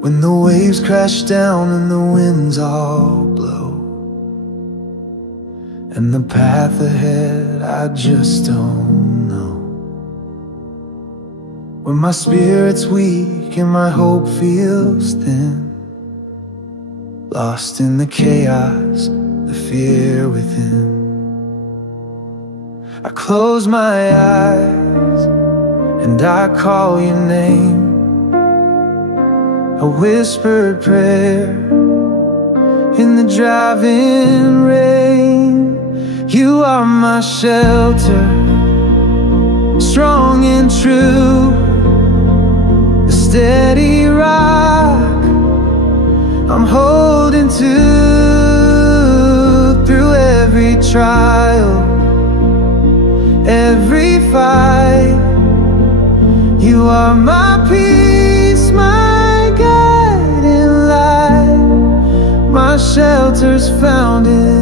When the waves crash down and the winds all blow, and the path ahead I just don't know. When my spirit's weak and my hope feels thin, lost in the chaos, the fear within, I close my eyes and I call your name, a whispered prayer in the driving rain. You are my shelter, strong and true, a steady rock I'm holding to. Through every trial, every fight, you are my peace, my guiding light. My shelter's found in